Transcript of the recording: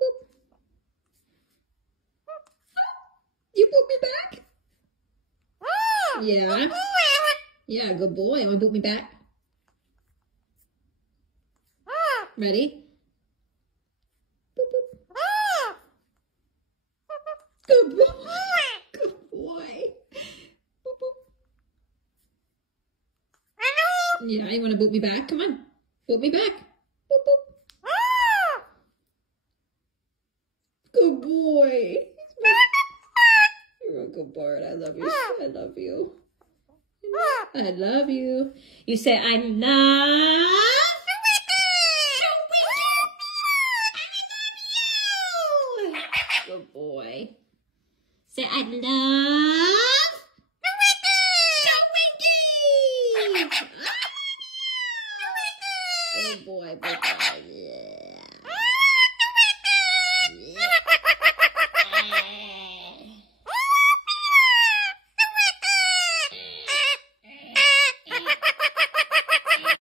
boop. You boop me back? Yeah. Yeah, good boy. You want to boop me back? Ready? Boop, boop. Good boy. Good boy. Boop, boop. Yeah, you want to boop me back? Come on. Boop me back. Boop, boop. Good boy. You're a good bird. I love you. I love you. I love you. You say, I love you. Good boy. Say, I love